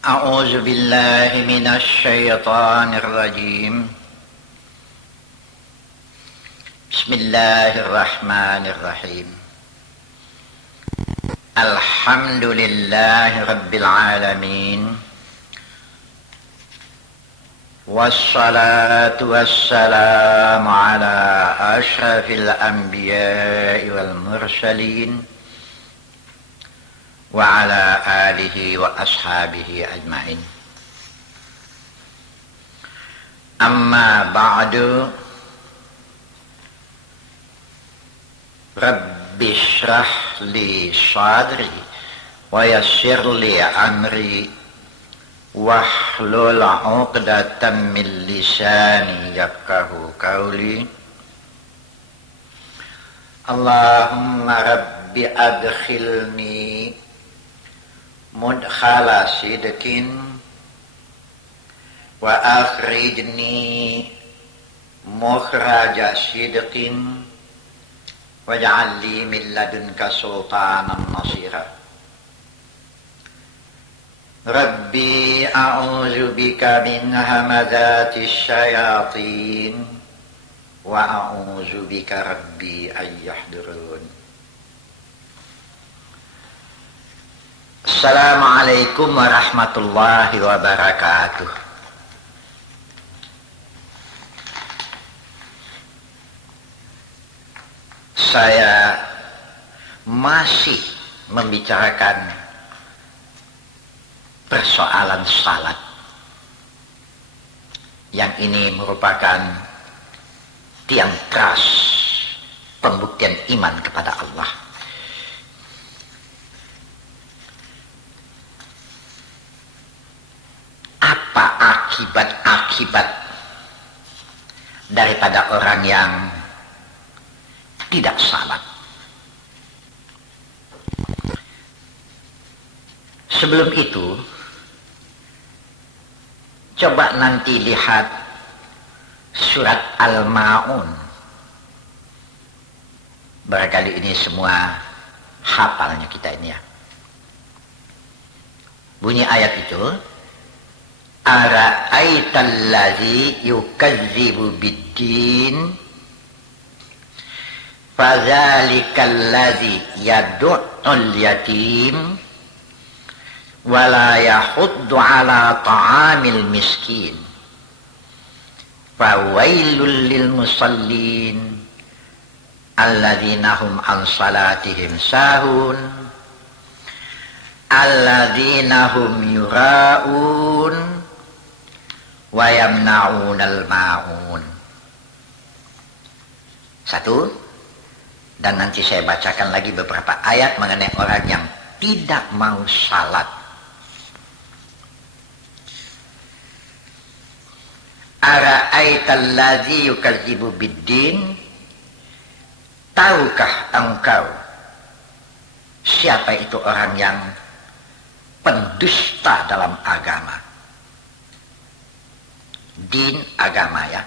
أعوذ بالله من الشيطان الرجيم. بسم الله الرحمن الرحيم. الحمد لله رب العالمين، والصلاة والسلام على أشرف الأنبياء والمرسلين وعلى آله وأصحابه أجمعين. أما بعد، رب اشرح لي صدري ويسر لي أمري واحلل عقدة من لساني يفقهوا قولي. اللهم رب أدخلني mudkhala sidqin wa akhrijni mukhraja sidqin waj'al li min ladunka sultanan nasira. Rabbi a'udzu bika min hamazati syayatin wa a'udzu bika rabbi an yahdurun. Assalamualaikum warahmatullahi wabarakatuh. Saya masih membicarakan persoalan salat. Yang ini merupakan tiang keras pembuktian iman kepada Allah. Apa akibat-akibat daripada orang yang tidak salat? Sebelum itu, coba nanti lihat surat Al-Ma'un. Barangkali ini semua hafalnya kita ini ya. Bunyi ayat itu, ara'aital ladzi yukadzibu bid-din fadzalikal ladzi yad'ul yatim wa la yahuddu ala ta'amil miskin fawailul lil musallin alladzina hum an salatihim sahun alladzina hum yura'un wa yamna'unal ma'un. Satu, dan nanti saya bacakan lagi beberapa ayat mengenai orang yang tidak mau salat. Ara'aital ladzi yukadzibu bid-din, tahukah engkau siapa itu orang yang pendusta dalam agama? Din, agama ya.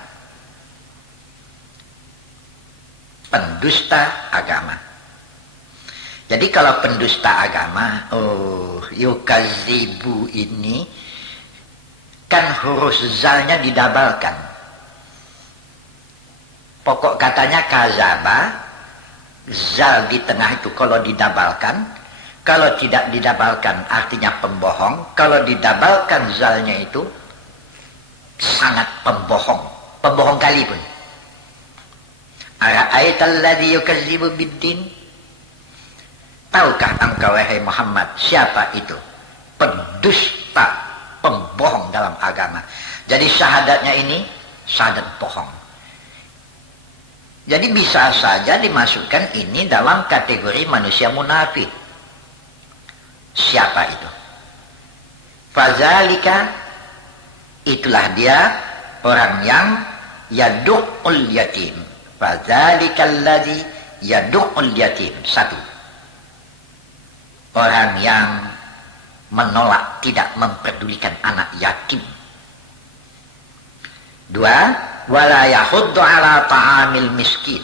Pendusta agama. Jadi kalau pendusta agama, yukadzibu ini kan huruf zalnya didabalkan. Pokok katanya kazaba, zal di tengah itu kalau didabalkan, kalau tidak didabalkan artinya pembohong, kalau didabalkan zalnya itu sangat pembohong, pembohong kali pun. Ara'aital ladzi yukadzibu bid-din, tahukah engkau wahai Muhammad siapa itu pendusta, pembohong dalam agama. Jadi syahadatnya ini syahadat bohong. Jadi bisa saja dimasukkan ini dalam kategori manusia munafik. Siapa itu? Fazalika, itulah dia orang yang yad'ul yatim. Fadzalikal ladzi yad'ul yatim. Satu, orang yang menolak, tidak memperdulikan anak yatim. Dua, wala yahuddu ala ta'amil miskin,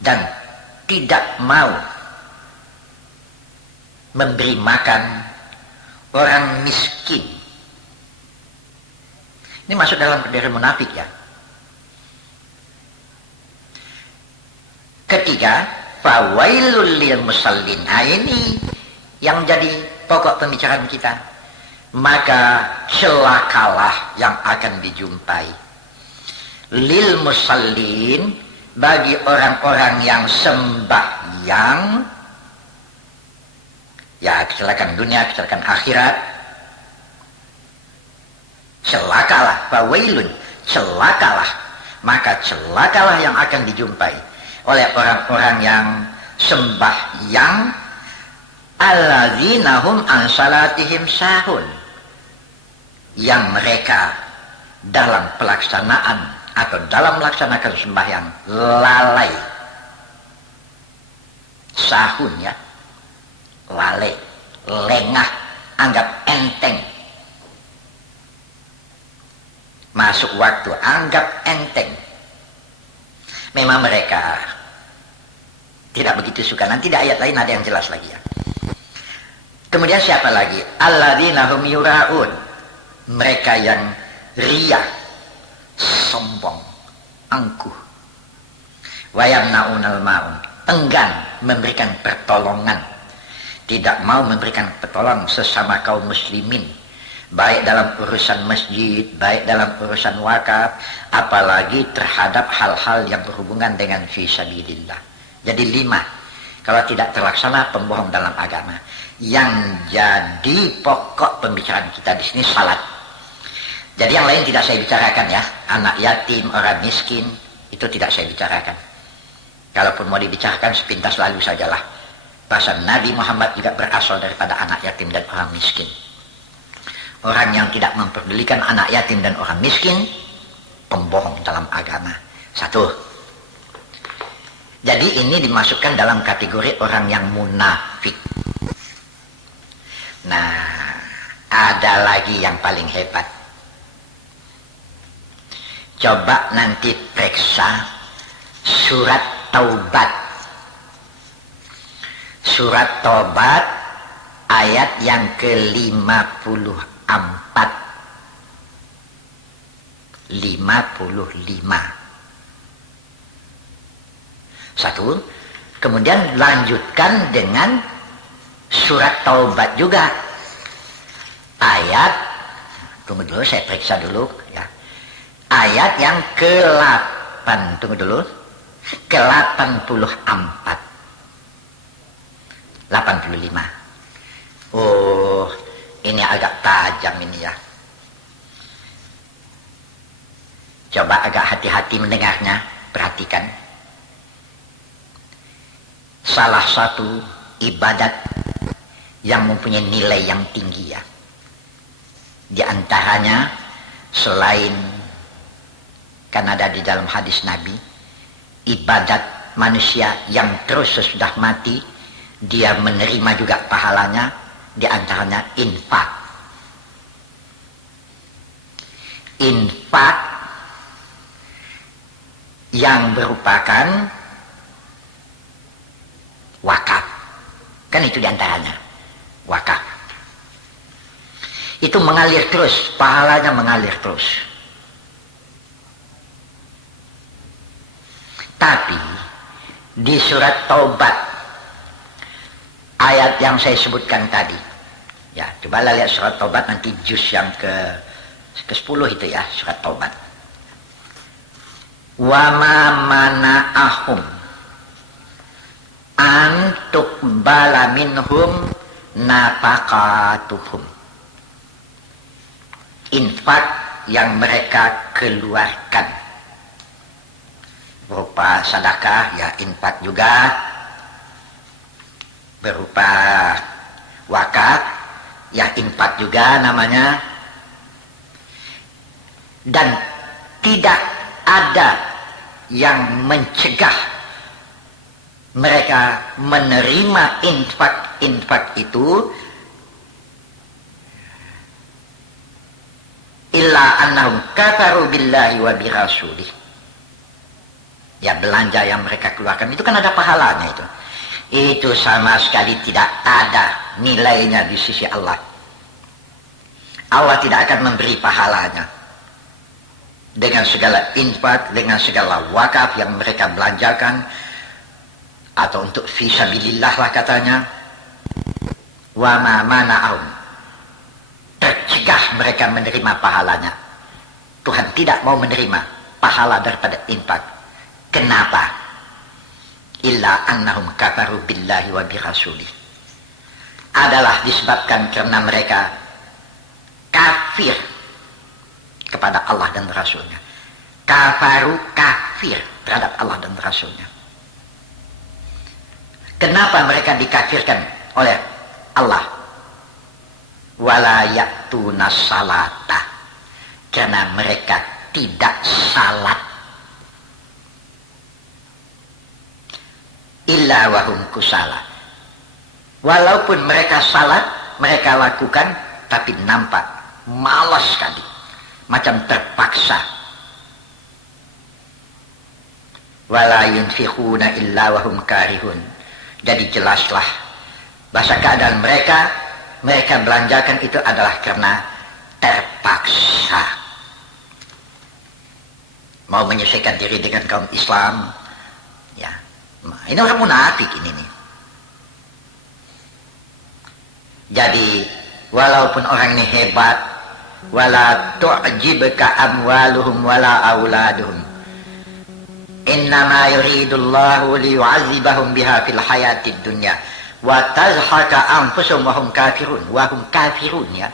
dan tidak mau memberi makan orang miskin. Ini masuk dalam kategori munafik ya. Ketiga, fawailul lil musallin. Nah, ini yang jadi pokok pembicaraan kita. Maka celakalah yang akan dijumpai. Lil musallin, bagi orang-orang yang sembahyang, ya kecelakaan dunia, kecelakaan akhirat. Celakalah, fawailun, celakalah. Maka celakalah yang akan dijumpai oleh orang-orang yang sembahyang, alladzina hum an salatihim sahun, yang mereka dalam pelaksanaan atau dalam melaksanakan sembahyang lalai. Sahun ya, lalai, lengah, anggap enteng. Masuk waktu, anggap enteng. Memang mereka tidak begitu suka. Nanti di ayat lain ada yang jelas lagi ya. Kemudian siapa lagi? Alladzina hum yura'un. Mereka yang riya, sombong, angkuh. Wa yamna'unal ma'un. Enggan memberikan pertolongan. Tidak mau memberikan pertolongan sesama kaum muslimin. Baik dalam urusan masjid, baik dalam urusan wakaf, apalagi terhadap hal-hal yang berhubungan dengan fi sabilillah. Jadi 5, kalau tidak terlaksana pembohong dalam agama. Yang jadi pokok pembicaraan kita di sini salat. Jadi yang lain tidak saya bicarakan ya, anak yatim, orang miskin, itu tidak saya bicarakan. Kalaupun mau dibicarakan sepintas lalu sajalah. Bahasa Nabi Muhammad juga berasal daripada anak yatim dan orang miskin. Orang yang tidak memperdulikan anak yatim dan orang miskin, pembohong dalam agama. 1. Jadi ini dimasukkan dalam kategori orang yang munafik. Nah, ada lagi yang paling hebat. Coba nanti periksa surat Taubat. Surat Taubat ayat yang ke-54. 55. 1. Kemudian lanjutkan dengan surat Taubat juga. Ayat, tunggu dulu saya periksa dulu ya. Ayat yang ke-8, tunggu dulu. Ke-84. 85. Oh, ini agak tajam ini ya. Coba agak hati-hati mendengarnya, perhatikan. Salah satu ibadat yang mempunyai nilai yang tinggi ya. Di antaranya selain kan ada di dalam hadis Nabi, ibadat manusia yang terus sesudah mati dia menerima juga pahalanya, di antaranya infak. Infak yang merupakan wakaf. Kan itu di antaranya wakaf. Itu mengalir terus, pahalanya mengalir terus. Tapi di surat Taubat ayat yang saya sebutkan tadi, ya coba lihat surat Taubat nanti juz yang ke-10 itu ya, surat Taubat. Wa ma mana'ahum an tuqbala minhum nafaqatuhum. Infak yang mereka keluarkan berupa sedekah, ya infak juga, berupa wakaf, ya infak juga namanya. Dan tidak ada yang mencegah mereka menerima infak itu illa annahum kafaru billahi wa birasulih. Ya belanja yang mereka keluarkan itu kan ada pahalanya itu. Itu sama sekali tidak ada nilainya di sisi Allah. Allah tidak akan memberi pahalanya. Dengan segala infak, dengan segala wakaf yang mereka belanjakan, atau untuk fisabilillah lah katanya. Wa ma mana'ahum, tercegah mereka menerima pahalanya. Tuhan tidak mau menerima pahala daripada infak. Kenapa? Illa annahum kafaru billahi wa birasulih. Adalah disebabkan karena mereka kafir kepada Allah dan Rasulnya. Kafaru, kafir terhadap Allah dan Rasulnya. Kenapa mereka dikafirkan oleh Allah? Wala ya'tuna salata, karena mereka tidak salat. Illa wahum kusala, walaupun mereka salat, mereka lakukan, tapi nampak malas sekali, macam terpaksa. Wala yunfiquna illa wahum karihun. Jadi jelaslah bahasa keadaan mereka belanjakan itu adalah karena terpaksa. Mau menyelesaikan diri dengan kaum Islam, ya. Ini orang munafik ini nih. Jadi walaupun orang ini hebat, wala tu'jibka amwaluhum wala auladuhum, innama yuridullahu liyu'azibahum biha fil hayatid dunya wa tazhaka anfusuhum wa hum kafirun, ya.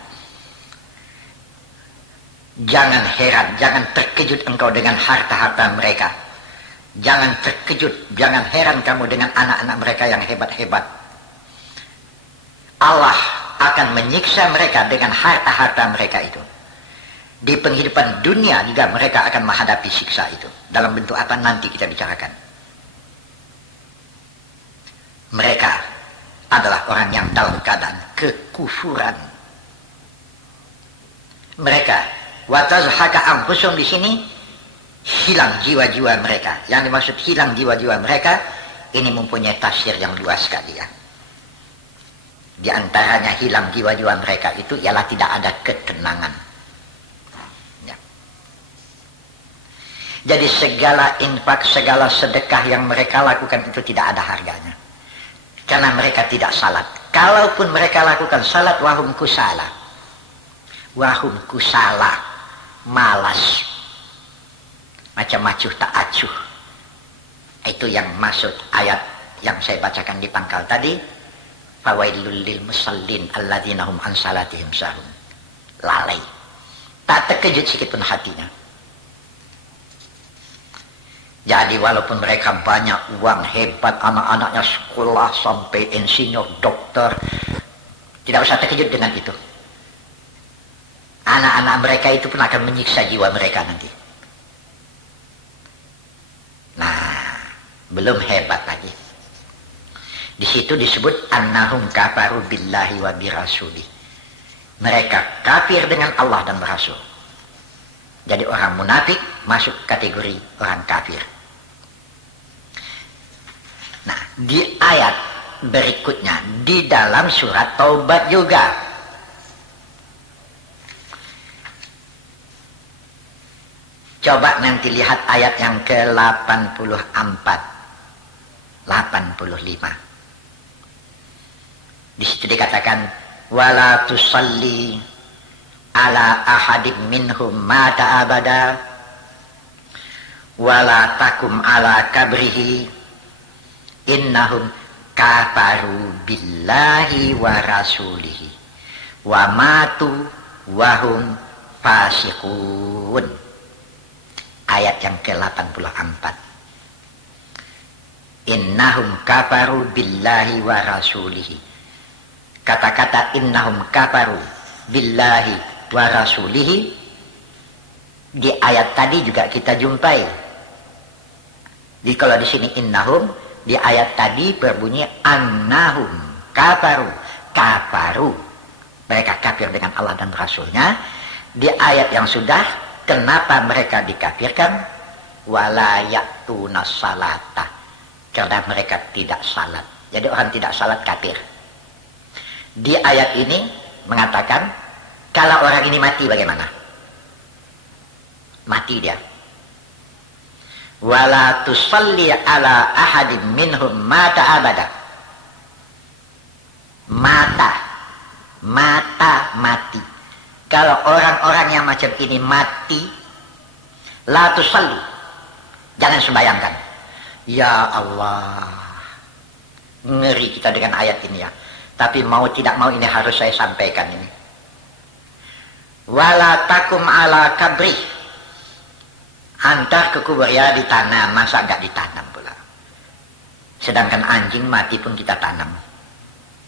Jangan heran, jangan terkejut engkau dengan harta-harta mereka. Jangan terkejut, jangan heran kamu dengan anak-anak mereka yang hebat-hebat. Allah akan menyiksa mereka dengan harta-harta mereka itu. Di penghidupan dunia juga mereka akan menghadapi siksa itu. Dalam bentuk apa nanti kita bicarakan. Mereka adalah orang yang dalam keadaan kekufuran. Mereka, watazhaka anfusum di sini, hilang jiwa-jiwa mereka. Yang dimaksud hilang jiwa-jiwa mereka, ini mempunyai tafsir yang luas sekali, ya. Di antaranya hilang jiwa-jiwa mereka itu ialah tidak ada ketenangan. Ya. Jadi segala infak, segala sedekah yang mereka lakukan itu tidak ada harganya. Karena mereka tidak salat. Kalaupun mereka lakukan salat, wahum kusala. Wahum kusala. Malas. Macam acuh tak acuh. Itu yang maksud ayat yang saya bacakan di pangkal tadi. Fawailul lil musallin alladzina hum an salatihim sahun. Lalai. Tak terkejut sedikit pun hatinya. Jadi walaupun mereka banyak uang, hebat, anak-anaknya sekolah sampai insinyur, dokter, tidak usah terkejut dengan itu. Anak-anak mereka itu pun akan menyiksa jiwa mereka nanti. Nah, belum hebat lagi. Di situ disebut annahum kafaru billahi wa birasuli. Mereka kafir dengan Allah dan Rasul. Jadi orang munafik masuk kategori orang kafir. Nah, di ayat berikutnya di dalam surat Taubat juga. Coba nanti lihat ayat yang ke-84, 85. Di situ dikatakan wala tusalli ala ahadim minhum mata abada wala takum ala kabrihi innahum kafaru billahi wa rasulihi wa matu wa hum fasiqun. Ayat yang ke-84. Innahum kafaru billahi wa rasulihi. Kata-kata innahum kafaru billahi wa rasulihi di ayat tadi juga kita jumpai. Jadi kalau di sini innahum, di ayat tadi berbunyi annahum kafaru. Kafaru. Mereka kafir dengan Allah dan Rasulnya. Di ayat yang sudah, kenapa mereka dikafirkan? Wala ya'tuna salata. Karena mereka tidak salat. Jadi orang tidak salat kafir. Di ayat ini mengatakan Kalau orang ini mati bagaimana? Mati dia. Wala tusalli ala ahadin minhum mata abada. Mati. Kalau orang-orang yang macam ini mati, la tusalli, jangan sembayangkan. Ya Allah, ngeri kita dengan ayat ini ya. Tapi mau tidak mau ini harus saya sampaikan ini. Wala takum ala kabri, antar ke kubur ya ditanam, masa enggak ditanam pula. Sedangkan anjing mati pun kita tanam.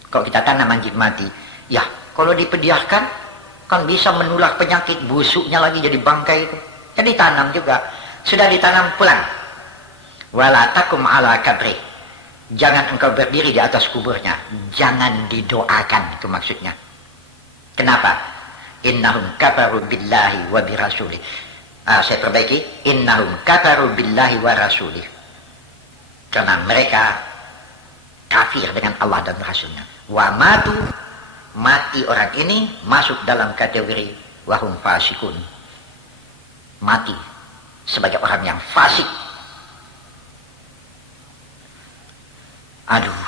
Kalau kita tanam anjing mati, ya kalau dipediahkan kan bisa menular penyakit, busuknya lagi jadi bangkai itu. Jadi tanam juga, sudah ditanam pulang. Wala takum ala kabri, jangan engkau berdiri di atas kuburnya, jangan didoakan, itu maksudnya. Kenapa? Innahum kafaru billahi wa birasuli. Saya perbaiki, innahum kafaru billahi wa rasuli. Karena mereka kafir dengan Allah dan Rasulnya. Wa mati orang ini masuk dalam kategori wahum fasikun. Mati sebagai orang yang fasik. Aduh,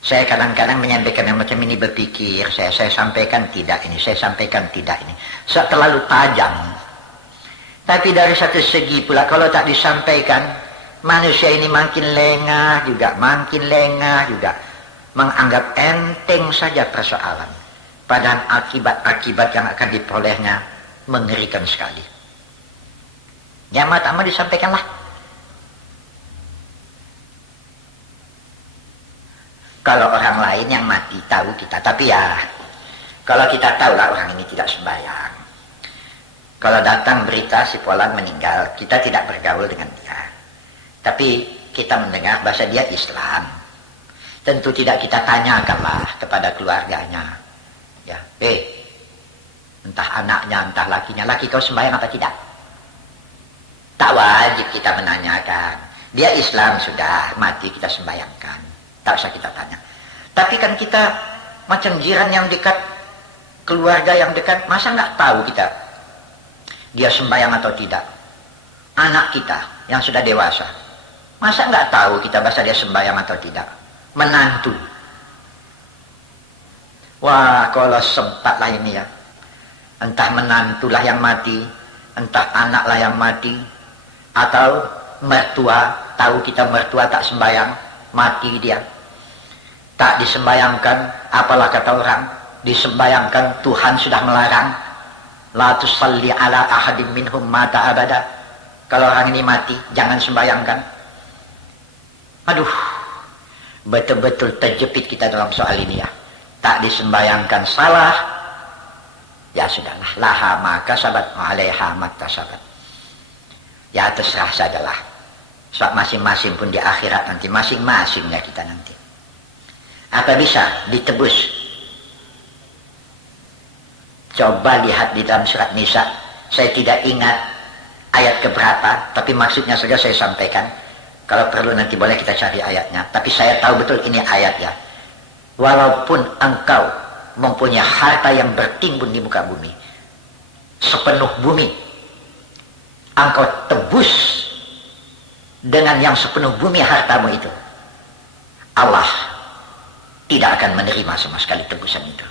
saya kadang-kadang menyampaikan yang macam ini berpikir, saya sampaikan tidak ini, saya sampaikan tidak ini. Terlalu tajam. Tapi dari satu segi pula, kalau tak disampaikan, manusia ini makin lengah juga, menganggap enteng saja persoalan. Padahal akibat-akibat yang akan diperolehnya mengerikan sekali. Yang pertama disampaikanlah. Kalau orang lain yang mati tahu kita, tapi ya kalau kita tahulah orang ini tidak sembahyang. Kalau datang berita si Fulan meninggal, kita tidak bergaul dengan dia. Tapi kita mendengar bahasa dia Islam. Tentu tidak kita tanyakanlah kepada keluarganya. Ya, entah anaknya, entah lakinya, laki kau sembahyang apa tidak? Tak wajib kita menanyakan. Dia Islam sudah, mati kita sembahyangkan. Tak usah kita tanya. Tapi kan kita macam jiran yang dekat, keluarga yang dekat, masa nggak tahu kita dia sembahyang atau tidak? Anak kita yang sudah dewasa, masa nggak tahu kita bahasa dia sembahyang atau tidak? Menantu. Wah, kalau sempatlah ini ya, entah menantulah yang mati, entah anaklah yang mati, atau mertua, tahu kita mertua tak sembahyang, mati dia. Tak disembayangkan, apalah kata orang, disembayangkan Tuhan sudah melarang. La tusalli ala ahadim minhum mata abada. Kalau orang ini mati, jangan sembayangkan. Aduh, betul-betul terjepit kita dalam soal ini ya. Tak disembayangkan salah, ya sudahlah, laha maka sabat alaiha maktasabat. Ya terserah sajalah. Sebab masing-masing pun di akhirat nanti, masing-masing ya kita nanti. Apa bisa ditebus? Coba lihat di dalam surat Nisa. Saya tidak ingat ayat keberapa, tapi maksudnya saja saya sampaikan. Kalau perlu nanti boleh kita cari ayatnya. Tapi saya tahu betul ini ayat ya. Walaupun engkau mempunyai harta yang bertimbun di muka bumi, sepenuh bumi, engkau tebus dengan yang sepenuh bumi hartamu itu, Allah tidak akan menerima sama sekali tebusan itu.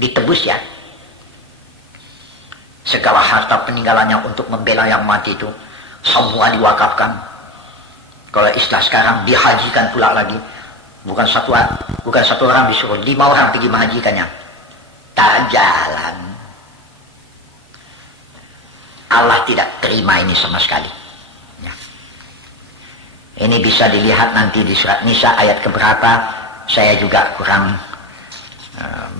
Ditebus ya. Segala harta peninggalannya untuk membela yang mati itu semua diwakafkan. Kalau istilah sekarang dihajikan pula lagi. Bukan satu orang disuruh, 5 orang pergi menghajikannya. Tak jalan. Allah tidak terima ini sama sekali. Ya. Ini bisa dilihat nanti di surat Nisa ayat keberapa. Saya juga kurang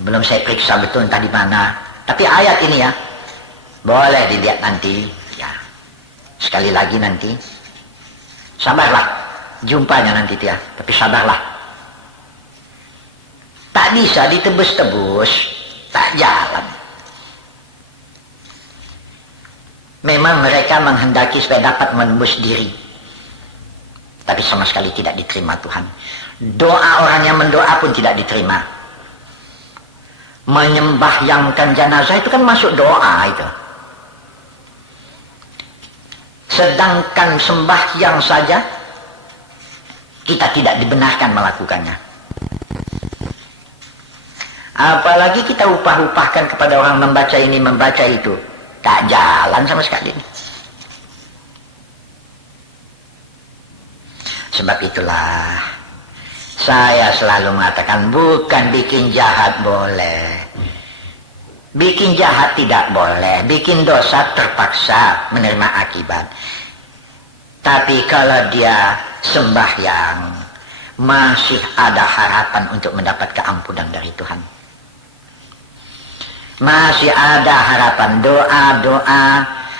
belum saya periksa betul entah di mana. Tapi ayat ini ya boleh dilihat nanti. Ya. Sekali lagi nanti. Sabarlah. Jumpanya nanti ya. Tapi sabarlah. Tak bisa ditebus-tebus, tak jalan. Memang mereka menghendaki supaya dapat menembus diri, tapi sama sekali tidak diterima Tuhan. Doa orang yang mendoa pun tidak diterima. Menyembahyangkan jenazah itu kan masuk doa itu. Sedangkan sembahyang saja kita tidak dibenarkan melakukannya. Apalagi kita upah-upahkan kepada orang membaca ini, membaca itu. Tak jalan sama sekali. Sebab itulah saya selalu mengatakan bukan bikin jahat boleh. Bikin jahat tidak boleh. Bikin dosa terpaksa menerima akibat. Tapi kalau dia sembahyang, masih ada harapan untuk mendapat keampunan dari Tuhan. Masih ada harapan, doa-doa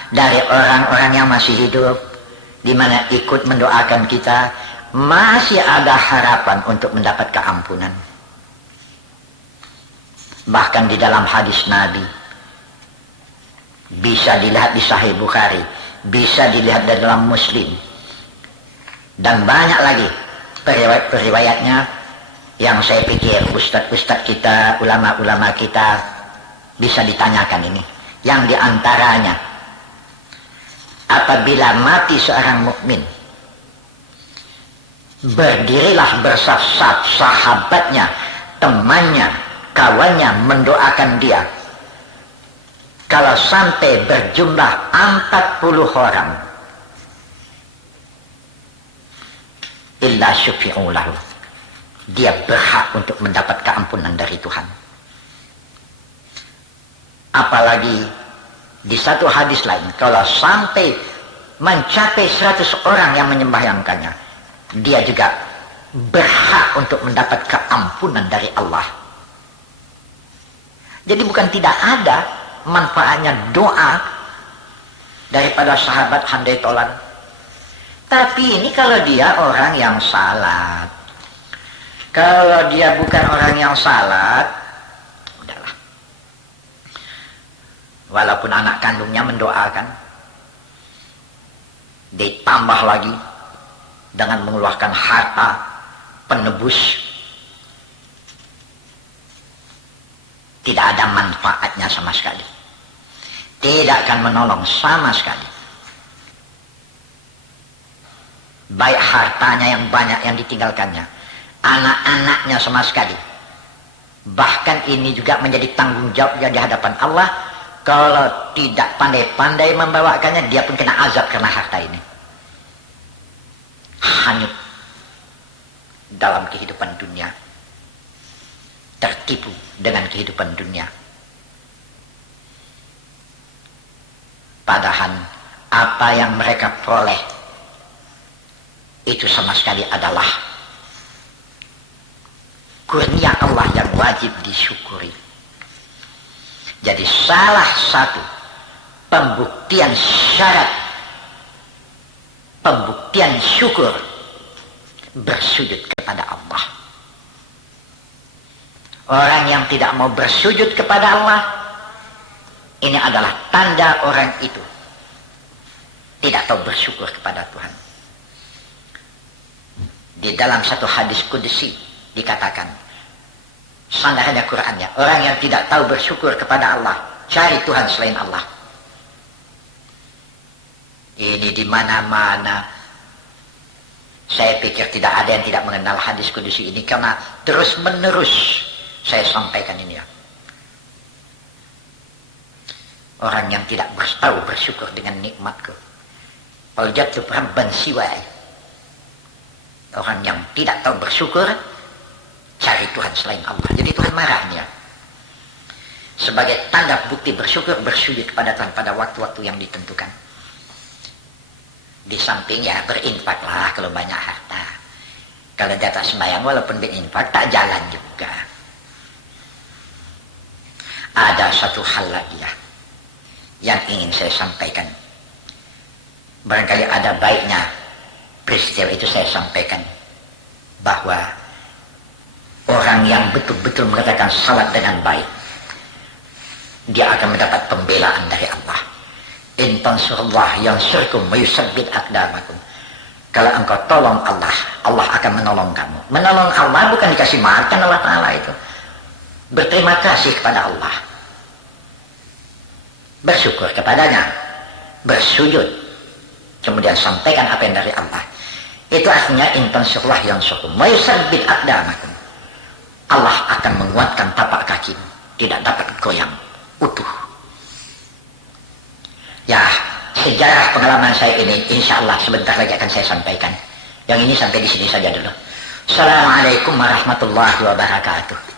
dari orang-orang yang masih hidup, di mana ikut mendoakan kita, masih ada harapan untuk mendapat keampunan. Bahkan di dalam hadis Nabi, bisa dilihat di Sahih Bukhari, bisa dilihat di dalam Muslim, dan banyak lagi periwayat-periwayatnya yang saya pikir ustadz-ustadz kita, ulama-ulama kita bisa ditanyakan ini. Yang diantaranya, apabila mati seorang mukmin, berdirilah bersaf-saf sahabatnya, temannya, kawannya mendoakan dia. Kalau sampai berjumlah 40 orang, illa syufi'u lahu, dia berhak untuk mendapat keampunan dari Tuhan. Apalagi di satu hadis lain, kalau sampai mencapai 100 orang yang menyembahyangkannya, dia juga berhak untuk mendapat keampunan dari Allah. Jadi bukan tidak ada manfaatnya doa daripada sahabat handai tolan. Tapi ini kalau dia orang yang salat. Kalau dia bukan orang yang salat, udahlah. Walaupun anak kandungnya mendoakan, ditambah lagi dengan mengeluarkan harta penebus, tidak ada manfaatnya sama sekali. Tidak akan menolong sama sekali. Baik hartanya yang banyak yang ditinggalkannya, anak-anaknya sama sekali. Bahkan ini juga menjadi tanggung jawabnya di hadapan Allah. Kalau tidak pandai-pandai membawakannya, dia pun kena azab karena harta ini. Hanyut dalam kehidupan dunia, tertipu dengan kehidupan dunia. Padahal apa yang mereka peroleh itu sama sekali adalah kurnia Allah yang wajib disyukuri. Jadi salah satu pembuktian syarat, pembuktian syukur, bersujud kepada Allah. Orang yang tidak mau bersujud kepada Allah, ini adalah tanda orang itu tidak tahu bersyukur kepada Tuhan. Di dalam satu hadis qudsi dikatakan, sandarnya Qur'annya, orang yang tidak tahu bersyukur kepada Allah, cari Tuhan selain Allah. Ini di mana-mana. Saya pikir tidak ada yang tidak mengenal hadis qudsi ini, karena terus-menerus saya sampaikan ini ya. Orang yang tidak tahu bersyukur dengan nikmatku, faljatu rabban siwai. Orang yang tidak tahu bersyukur, cari Tuhan selain Allah. Jadi Tuhan marah ya. Sebagai tanda bukti bersyukur, bersujud kepada Tuhan pada waktu-waktu yang ditentukan. Di samping ya berinfaklah kalau banyak harta. Kalau di atas sembahyang walaupun berinfak tak jalan juga. Ada satu hal lagi ya yang ingin saya sampaikan. Barangkali ada baiknya peristiwa itu saya sampaikan, bahwa orang yang betul-betul mengatakan salat dengan baik, dia akan mendapat pembelaan dari Allah. In tansurullah yansurkum wa yusabbit aqdamakum. Kalau engkau tolong Allah, Allah akan menolong kamu. Menolong Allah bukan dikasih makan Allah Ta'ala itu. berterima kasih kepada Allah, bersyukur kepadanya, bersujud, kemudian sampaikan apa yang dari Allah. Itu artinya intansyurullah yang syukur. Wa yusabbit aqdamakum. Allah akan menguatkan tapak kaki, tidak dapat goyang, utuh. Ya, sejarah pengalaman saya ini insya Allah sebentar lagi akan saya sampaikan. Yang ini sampai di sini saja dulu. Assalamualaikum warahmatullahi wabarakatuh.